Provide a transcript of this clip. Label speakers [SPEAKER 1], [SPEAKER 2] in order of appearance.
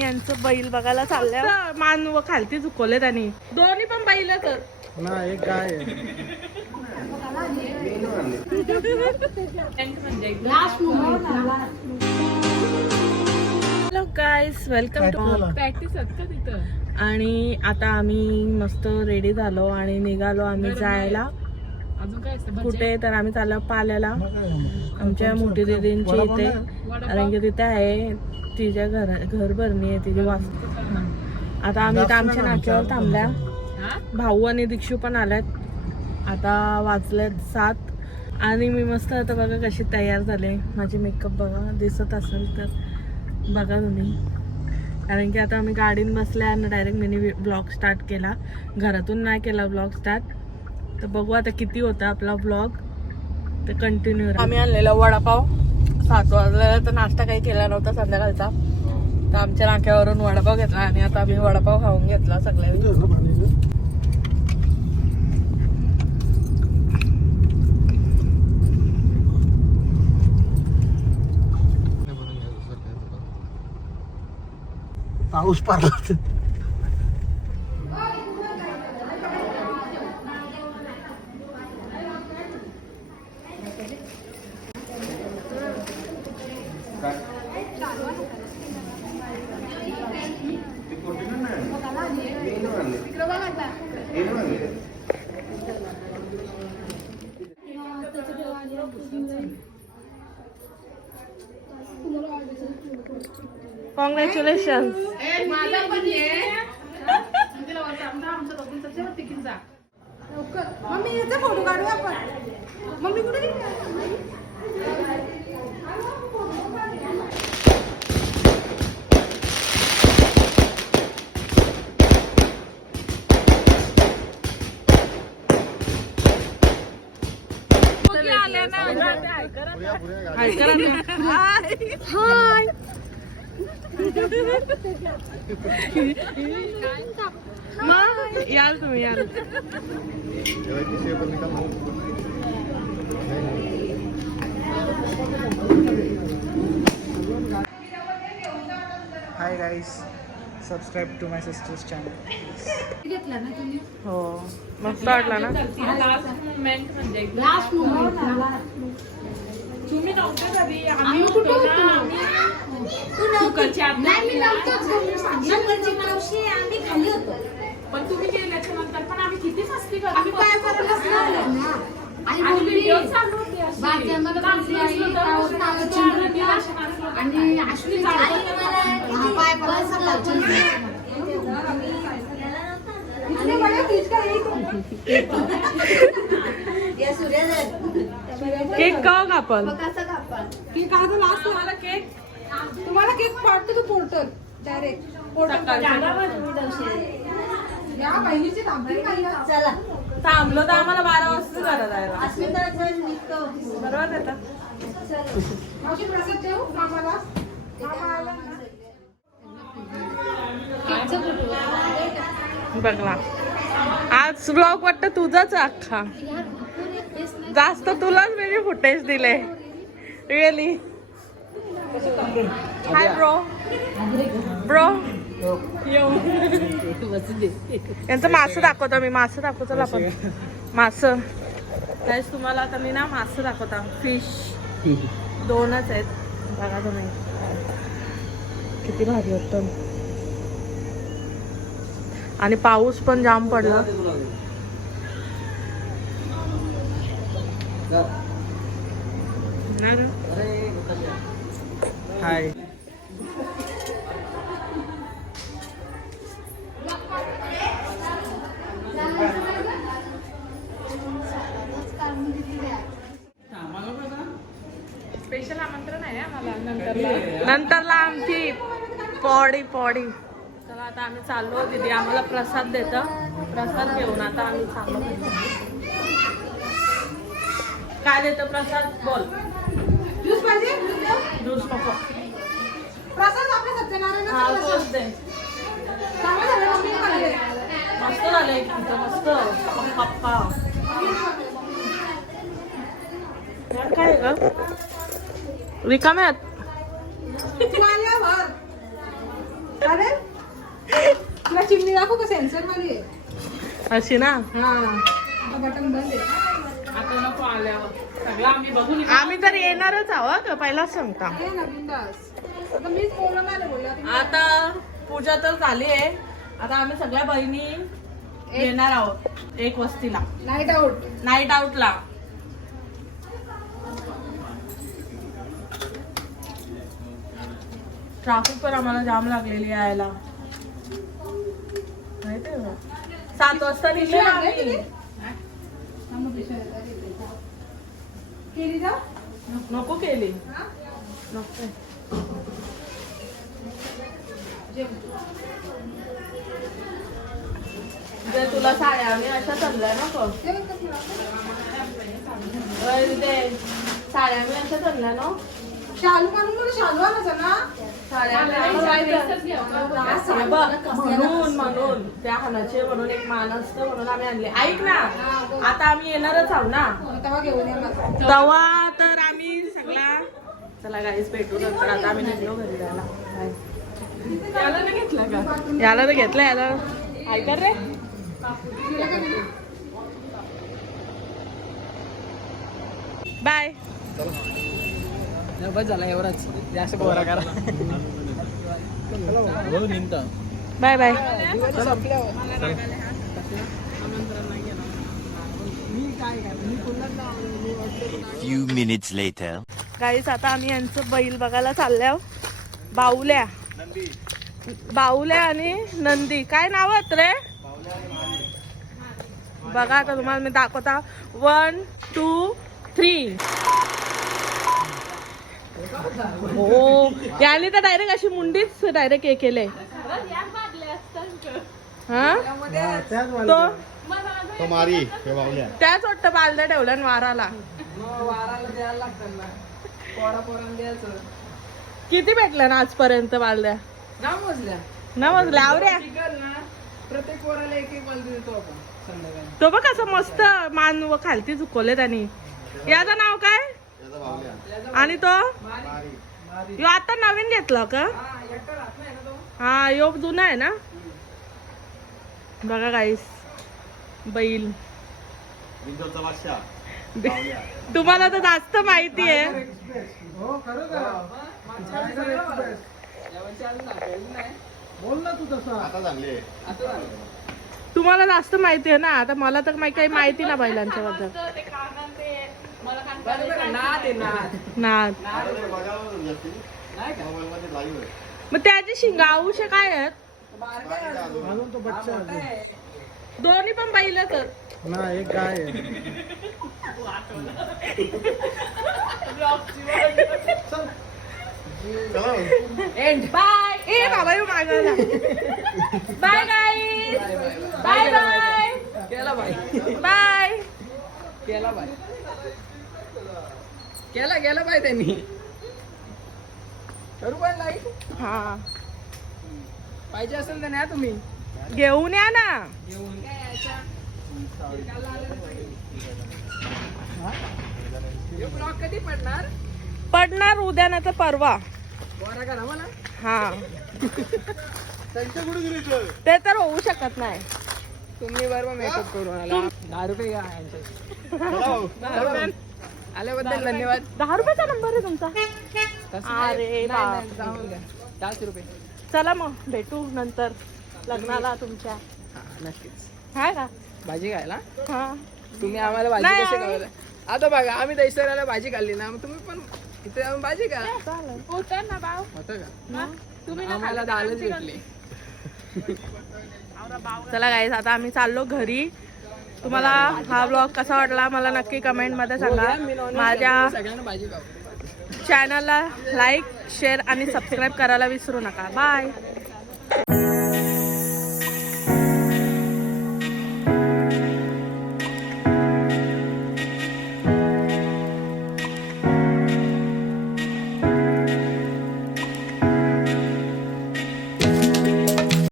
[SPEAKER 1] आणि यांचं बैल बघायला चाललंय. मान व खालती चुकवले त्यांनी दोन्ही पण बैलच.
[SPEAKER 2] ना एक काय
[SPEAKER 1] hello guys welcome to
[SPEAKER 3] practice
[SPEAKER 1] आणि आता आम्ही मस्त रेडी झालो आणि निघालो आम्ही जायला. कुठे तर आम्ही चाललो पाल्याला. आमच्या मोठी दिदींची इथे. कारण की तिथे आहे तिच्या घर घर भरणी आहे तिची वास्तू आता आम्ही इथं आमच्या नाक्यावर थांबल्या? भाऊ आणि दीक्षू पण आल्यात आता वाजलेत सात. आणि मी मस्त आता बघा कशी तयार झाले. माझी मेकअप बघा दिसत असेल तर बघा तुम्ही. कारण की आता आम्ही गाडीन बसल्या आणि डायरेक्ट मिनी ब्लॉग स्टार्ट केला. घरातून नाही केला ब्लॉग स्टार्ट तर बघू आता किती होता आपला ब्लॉग तर कंटिन्यू आम्ही आणलेला वडापाव. सात वाजलेला तर नाश्ता काही केला नव्हता संध्याकाळचा. तर आमच्या नाक्यावरून वडापाव घेतला आणि आता आम्ही वडापाव खाऊन घेतला सगळ्या
[SPEAKER 2] पाऊस पडला.
[SPEAKER 1] कॉंग्रॅच्युलेशन
[SPEAKER 3] माझा पण ये तिला वाटतं आमचा आमचा दोघींचा जेव्हा तिकीट जा
[SPEAKER 4] मम्मी याचा फोटो काढू आपण मम्मी कुठे गेली?
[SPEAKER 1] हाय. याल तुम्ही याल.
[SPEAKER 2] Hi guys subscribe to my sisters channel
[SPEAKER 4] घेतला ना. तुम्ही
[SPEAKER 1] हो मस्त वाटला ना.
[SPEAKER 3] लास्ट मुमेंट म्हणजे
[SPEAKER 4] लास्ट मोमेंट
[SPEAKER 3] तुम्ही नव्हते कधी आम्ही
[SPEAKER 4] कुठे खाली होतो.
[SPEAKER 3] पण तुम्ही गेल्याच्यानंतर पण आम्ही किती मस्ती करतो
[SPEAKER 4] आम्ही काय करायला बसणार ना आई बोलली
[SPEAKER 3] चालू
[SPEAKER 4] बोलली आई,
[SPEAKER 3] आणि
[SPEAKER 4] अश्विनी
[SPEAKER 3] चालू
[SPEAKER 4] पाय. इतने बड़े बीच का
[SPEAKER 1] केक का आपण?
[SPEAKER 4] केक आज लास्ट मला केक? तुम्हाला केक पाठतो तो पोर्टर डायरेक्ट पोर्टर या बहिणीची थांबली नाही ना.
[SPEAKER 1] थांबलो तर आम्हाला बारा झालं जायला बरोबर. बघला आज ब्लॉग वाटतं तुझाच अख्खा. जास्त तुलाच मी फुटेज दिले. रिअली हाय ब्रो ब्रो यांचं मासं दाखवतो मी. मासं दाखवतो आपण. मासं. गाईस तुम्हाला आता मी ना मासं दाखवता फिश दोनच आहेत. बघा तुम्ही. किती भारी होतं. आणि पाऊस पण जाम पडला.
[SPEAKER 2] हाय
[SPEAKER 3] स्पेशल आमंत्रण आहे आम्हाला नंतरला
[SPEAKER 1] नंतरला आमची पॉडी पॉडी. चला आता आम्ही चाललो. दिदी आम्हाला प्रसाद देत. प्रसाद घेऊन आता आम्ही चाललो. काय देतं प्रसाद? बोल.
[SPEAKER 4] ज्यूस पाहिजे? ज्यूस
[SPEAKER 1] नको.
[SPEAKER 4] प्रसाद आपल्या सत्यनारायण
[SPEAKER 1] हा तोच दे. मस्त झालंय तुमचं मस्त. पप्पा. काय आहे ग?
[SPEAKER 4] आल्यावर. अरे? चिमणी दाखव का सेन्सरमध्ये? आहे.
[SPEAKER 1] अशी ना?
[SPEAKER 4] हा. आता बटन बंद आहे.
[SPEAKER 3] आता नको आल्यावर. सगळं आम्ही बघून
[SPEAKER 1] आम्ही तर येणारच आहोत. का पहिलाच सांगता
[SPEAKER 4] आहे ना बिंदास. आता मीच बोलून आले बोलला. तुम्ही
[SPEAKER 1] आता पूजा तर झाली आहे. आता आम्ही सगळ्या बहिणी येणार आहोत. एक वस्तीला.
[SPEAKER 4] नाईट आउट
[SPEAKER 1] नाईट आउटला ट्राफिक पण आम्हाला जाम लागलेली यायला. माहितीये का? सात वाजता निघले आम्ही. नको केली. नको. जे तुला साड्या आम्ही अशा चालल्या नको ते साड्या मी अशा चालल्या ना.
[SPEAKER 4] शालू काढून मला शालू आणायचा ना?
[SPEAKER 1] हे म्हणून म्हणून त्या हानाचे म्हणून एक मान असतं म्हणून आम्ही आणले. ऐक ना आता आम्ही येणारच आहोत ना?
[SPEAKER 4] तेव्हा घेऊन ये मला
[SPEAKER 1] तेव्हा तर आम्ही सगळा चला गाईस भेटू नंतर. आता आम्ही निघलो घरी जायला. याला तर घेतला का? याला तर घेतला याला. ऐका रे? बाय
[SPEAKER 2] बस झाला एवढाच. जास्त गोरा करा.
[SPEAKER 1] Bye bye.
[SPEAKER 5] few minutes later.
[SPEAKER 1] Guys आता आम्ही यांचं बैल बघायला चालल्या बाहुल्या. बाहुल्या आणि नंदी. काय नाव आहेत रे? बघा आता तुम्हाला मी दाखवता. वन टू थ्री हो. याने तर डायरेक्ट अशी मुंडीच डायरेक्ट हे केले हा? तो
[SPEAKER 5] तो मारी हे बावल्या
[SPEAKER 1] त्याच वाटतं बालद्या ठेवल्या आणि वाराला.
[SPEAKER 2] वाराला द्यायला लागतं ना. पोरा पोरांना द्यायचं.
[SPEAKER 1] किती भेटल्या ना आजपर्यंत बालद्या
[SPEAKER 2] ना मोजल्या
[SPEAKER 1] ना
[SPEAKER 2] ना प्रत्येक पोराला एक एक बालदी देतो आपण संध्याकाळी.
[SPEAKER 1] तो बघ कसं मस्त मान व खालती चुकवले त्यांनी. याचं नाव काय? आणि तो? यो आता नवीन घेतला का?
[SPEAKER 2] हा
[SPEAKER 1] हा यो जुना आहे ना? बघा गाईस बैल. तुम्हाला तर जास्त माहिती आहे.
[SPEAKER 5] आता चांगले
[SPEAKER 2] आता झालं.
[SPEAKER 1] तुम्हाला जास्त माहिती आहे ना? आता मला तर माहिती काही माहिती ना बैलांच्या बद्दल.
[SPEAKER 2] नाद?
[SPEAKER 1] मग त्याची शिंगाऊशे काय आहेत?
[SPEAKER 2] आहे अजून. मोठा आहे.
[SPEAKER 1] दोन्ही पण बैलच आहेत
[SPEAKER 6] ना एक गाय आहे.
[SPEAKER 1] बाय ए बाबा येऊ मागायला बाय गाईस बाय बाय
[SPEAKER 2] केला बाई.
[SPEAKER 1] बाय
[SPEAKER 2] केला बाई. केला गेला बाई त्यांनी. करू पण लाइट.
[SPEAKER 1] हा.
[SPEAKER 2] पाहिजे असेल तर न्या तुम्ही.
[SPEAKER 1] घेऊन या ना.
[SPEAKER 2] घेऊन ब्लॉक कधी पडणार?
[SPEAKER 1] पडणार उद्या ना? तर परवा
[SPEAKER 2] करा
[SPEAKER 1] हा ते तर होऊ शकत नाही.
[SPEAKER 2] तुम्ही बरोबर मेकअप करून आला. दहा रुपये घ्या यांच्यात. दहा रुपये. आल्याबद्दल धन्यवाद.
[SPEAKER 1] दहा रुपयाचा नंबर आहे तुमचा. अरे
[SPEAKER 2] दहाच रुपये.
[SPEAKER 1] चला मग भेटू नंतर. लग्नाला तुमच्या.
[SPEAKER 2] नक्कीच.
[SPEAKER 1] हाय का
[SPEAKER 2] भाजी खायला?
[SPEAKER 1] हा.
[SPEAKER 2] तुम्ही आम्हाला भाजी कशी
[SPEAKER 1] आम्ही-
[SPEAKER 2] खायला आता बघा आम्ही दैसराला भाजी खाल्ली ना तुम्ही पण इथे येऊन भाजी
[SPEAKER 1] चालेल. होतं ना भाऊ
[SPEAKER 2] होतं का?
[SPEAKER 1] तुम्ही
[SPEAKER 2] आम्हाला दालच भेटली.
[SPEAKER 1] चला गाईस आता आम्ही चाललो घरी. तुम्हाला हा ब्लॉग कसा वाटला मला नक्की कमेंटमध्ये सांगा. माझ्या चॅनलला लाईक शेअर आणि सबस्क्राईब करायला विसरू नका. बाय